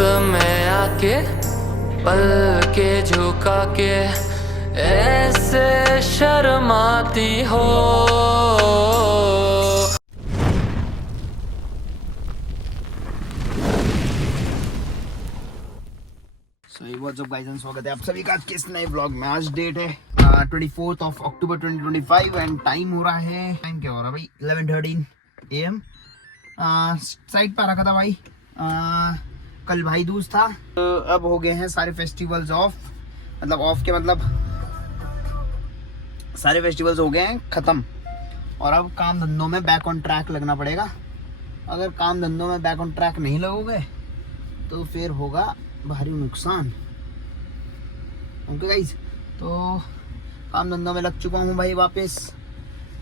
में आके पल के झुका के ऐसे शर्माती हो। व्हाट्स अप गाइस एंड स्वागत है आप सभी का आज के इस नए व्लॉग में। आज डेट है 24 अक्टूबर 2025 एंड टाइम हो रहा है, टाइम क्या हो रहा है भाई 11:13 AM। साइड पर रखा था भाई, कल भाई दूज था। अब हो गए हैं सारे फेस्टिवल्स ऑफ, मतलब ऑफ के मतलब सारे फेस्टिवल्स हो गए हैं खत्म। और अब काम धंधों में बैक ऑन ट्रैक लगना पड़ेगा। अगर काम धंधों में बैक ऑन ट्रैक नहीं लगोगे तो फिर होगा भारी नुकसान। ओके गाइज, तो काम धंधों में लग चुका हूँ भाई वापस।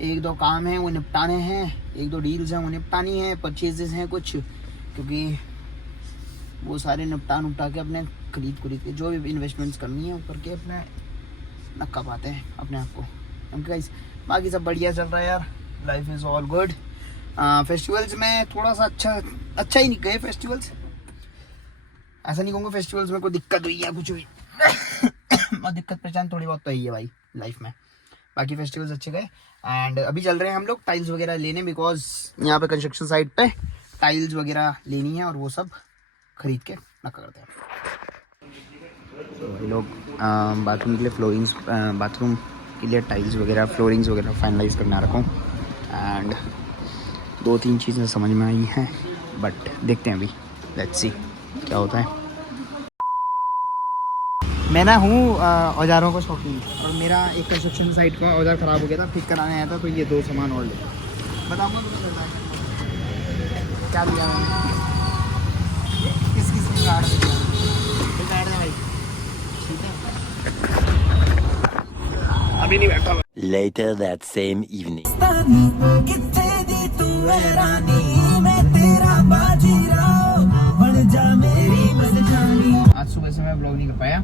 एक दो काम हैं वो निपटाने हैं, एक दो डील्स हैं वो निपटानी है, परचेजेस हैं कुछ, क्योंकि वो सारे निपटा के अपने खरीद के जो भी इन्वेस्टमेंट्स करनी है वो करके अपने नक्का पाते हैं अपने आप को। ओके गाइज, बाकी सब बढ़िया चल रहा है यार, life is all good. Festivals में थोड़ा सा अच्छा ही नहीं गए फेस्टिवल्स, ऐसा नहीं कहूँगा फेस्टिवल्स में कोई दिक्कत हुई या कुछ हुई और दिक्कत परेशान थोड़ी बहुत तो ही है भाई लाइफ में। बाकी फेस्टिवल्स अच्छे गए एंड अभी चल रहे हैं हम लोग टाइल्स वगैरह लेने, बिकॉज यहाँ पे कंस्ट्रक्शन साइट पे टाइल्स वगैरह लेनी है और वो सब खरीद के नक्का करते हैं। तो लोग बाथरूम के लिए फ्लोरिंग्स, बाथरूम के लिए टाइल्स वगैरह फ्लोरिंग्स वगैरह फाइनलाइज करना रखा हूँ एंड 2-3 चीज़ें समझ में आई हैं, बट देखते हैं अभी, लेट्स सी क्या होता है। मैं ना हूँ औजारों का शौकीन, और मेरा एक कंस्ट्रक्शन साइट का औजार ख़राब हो गया था, ठीक कराने आया था, तो ये 2 सामान और ले बताऊँगा क्या लिया मैंने, किस ने गाड़ दिया भाई, ठीक है अभी नहीं बैठा। Later that same evening. आज सुबह से मैं व्लॉग नहीं कर पाया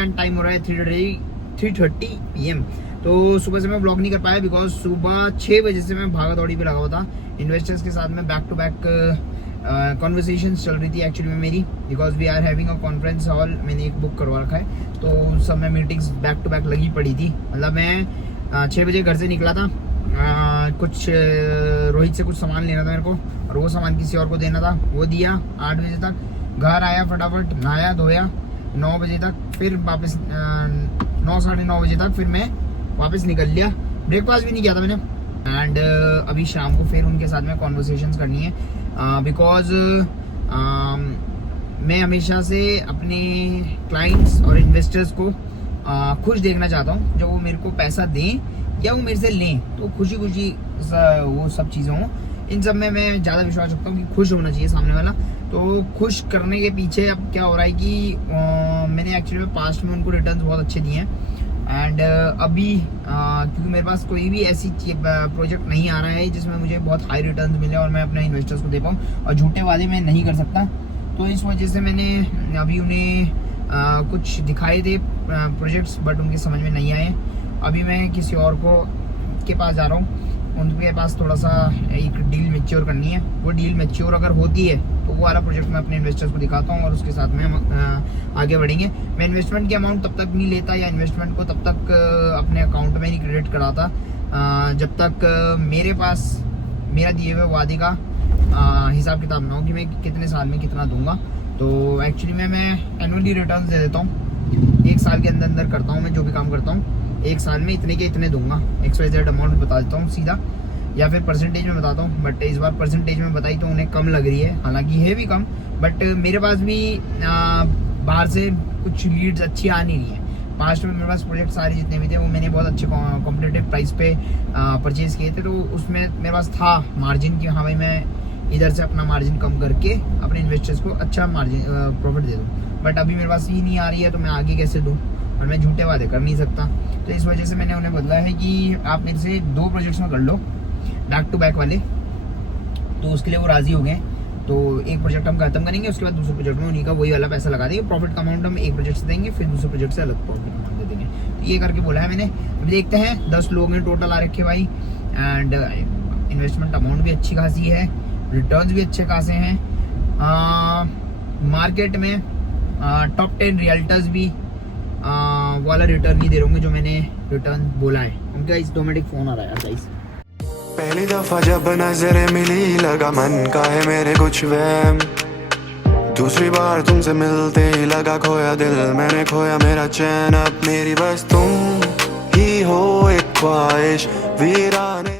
एंड टाइम हो रहा है 3:30 PM। तो सुबह से मैं व्लॉग नहीं कर पाया बिकॉज सुबह 6 बजे से मैं भागा दौड़ी पे लगा हुआ था। इन्वेस्टर्स के साथ में बैक टू बैक कॉन्वर्सेशंस चल रही थी एक्चुअली में मेरी, because we are having a conference hall, मैंने एक बुक करवा रखा है, तो उस समय मीटिंग्स बैक टू बैक लगी पड़ी थी। मतलब मैं 6 बजे घर से निकला था, कुछ रोहित से कुछ सामान लेना था मेरे को और वो सामान किसी और को देना था, वो दिया। 8 बजे तक घर आया, फटाफट नहाया धोया, 9 बजे तक फिर वापस 9 साढ़े 9 बजे तक फिर मैं वापस निकल लिया। ब्रेकफास्ट भी नहीं किया था मैंने एंड अभी शाम को फिर उनके साथ में कॉन्वर्सेशंस करनी है, बिकॉज मैं हमेशा से अपने क्लाइंट्स और इन्वेस्टर्स को खुश देखना चाहता हूँ। जब वो मेरे को पैसा दें या वो मेरे से लें तो खुशी वो सब चीज़ें हों। इन सब में मैं ज़्यादा विश्वास रखता हूँ कि खुश होना चाहिए सामने वाला। तो खुश करने के पीछे अब क्या हो रहा है कि मैंने एक्चुअली में पास्ट में उनको रिटर्न्स बहुत अच्छे दिए हैं एंड अभी क्योंकि मेरे पास कोई भी ऐसी प्रोजेक्ट नहीं आ रहा है जिसमें मुझे बहुत हाई रिटर्न्स मिले और मैं अपने इन्वेस्टर्स को दे पाऊँ, और झूठे वादे मैं नहीं कर सकता। तो इस वजह से मैंने अभी उन्हें कुछ दिखाए थे प्रोजेक्ट्स, बट उनके समझ में नहीं आए। अभी मैं किसी और के पास जा रहा हूँ, उनके पास थोड़ा सा एक डील मैच्योर करनी है। वो डील मैच्योर अगर होती है तो वो वाला प्रोजेक्ट मैं अपने इन्वेस्टर्स को दिखाता हूँ और उसके साथ में हम आगे बढ़ेंगे। मैं इन्वेस्टमेंट की अमाउंट तब तक नहीं लेता या इन्वेस्टमेंट को तब तक अपने अकाउंट में नहीं क्रेडिट कराता जब तक मेरे पास मेरा दिए हुए वादे का हिसाब किताब ना हो कि मैं कितने साल में कितना दूंगा। तो एक्चुअली मैं एनुअली रिटर्न दे देता हूँ, 1 साल के अंदर करता हूँ मैं जो भी काम करता हूँ, 1 साल में इतने के इतने दूंगा, XYZ अमाउंट बता देता हूँ सीधा, या फिर परसेंटेज में बताता हूँ। बट इस बार परसेंटेज में बताई तो उन्हें कम लग रही है, हालांकि है भी कम, बट मेरे पास भी बाहर से कुछ लीड्स अच्छी आ नहीं रही है। पास्ट में मेरे पास प्रोजेक्ट सारे जितने भी थे वो मैंने बहुत अच्छे कॉम्पिटिटिव प्राइस पे परचेज किए थे, तो उसमें मेरे पास था मार्जिन कि हाँ भाई मैं इधर से अपना मार्जिन कम करके अपने इन्वेस्टर्स को अच्छा मार्जिन प्रॉफिट दे दूँ। बट अभी मेरे पास ये नहीं आ रही है तो मैं आगे कैसे दूँ, और मैं झूठे वादे कर नहीं सकता। तो इस वजह से मैंने उन्हें बदला है कि आप मेरे से 2 प्रोजेक्ट्स में कर लो बैक टू बैक वाले, तो उसके लिए वो राजी हो गए। तो एक प्रोजेक्ट हम खत्म करेंगे, उसके बाद दूसरे प्रोजेक्ट में उन्हीं का वही वाला पैसा लगा देंगे, प्रॉफिट का अमाउंट हम एक प्रोजेक्ट से देंगे, फिर दूसरे प्रोजेक्ट से अलग प्रॉफिट अमाउंट दे देंगे। तो ये करके बोला है मैंने। अभी देखते हैं, 10 लोग हैं टोटल आ रखे भाई एंड इन्वेस्टमेंट अमाउंट भी अच्छी खासी है, रिटर्न्स भी अच्छे खासे हैं। मार्केट में टॉप 10 रियल्टर्स भी वाला रिटर्न नहीं दे रहे होंगे जो मैंने रिटर्न बोला है। उनका इस ऑटोमेटिक फोन आ रहा है गाइस। पहली दफा जब नजरें मिली लगा मन का है मेरे कुछ वहम, दूसरी बार तुमसे मिलते ही लगा खोया दिल मैंने खोया मेरा चैन, अब मेरी बस तुम ही हो एक ख्वाहिश वीराने।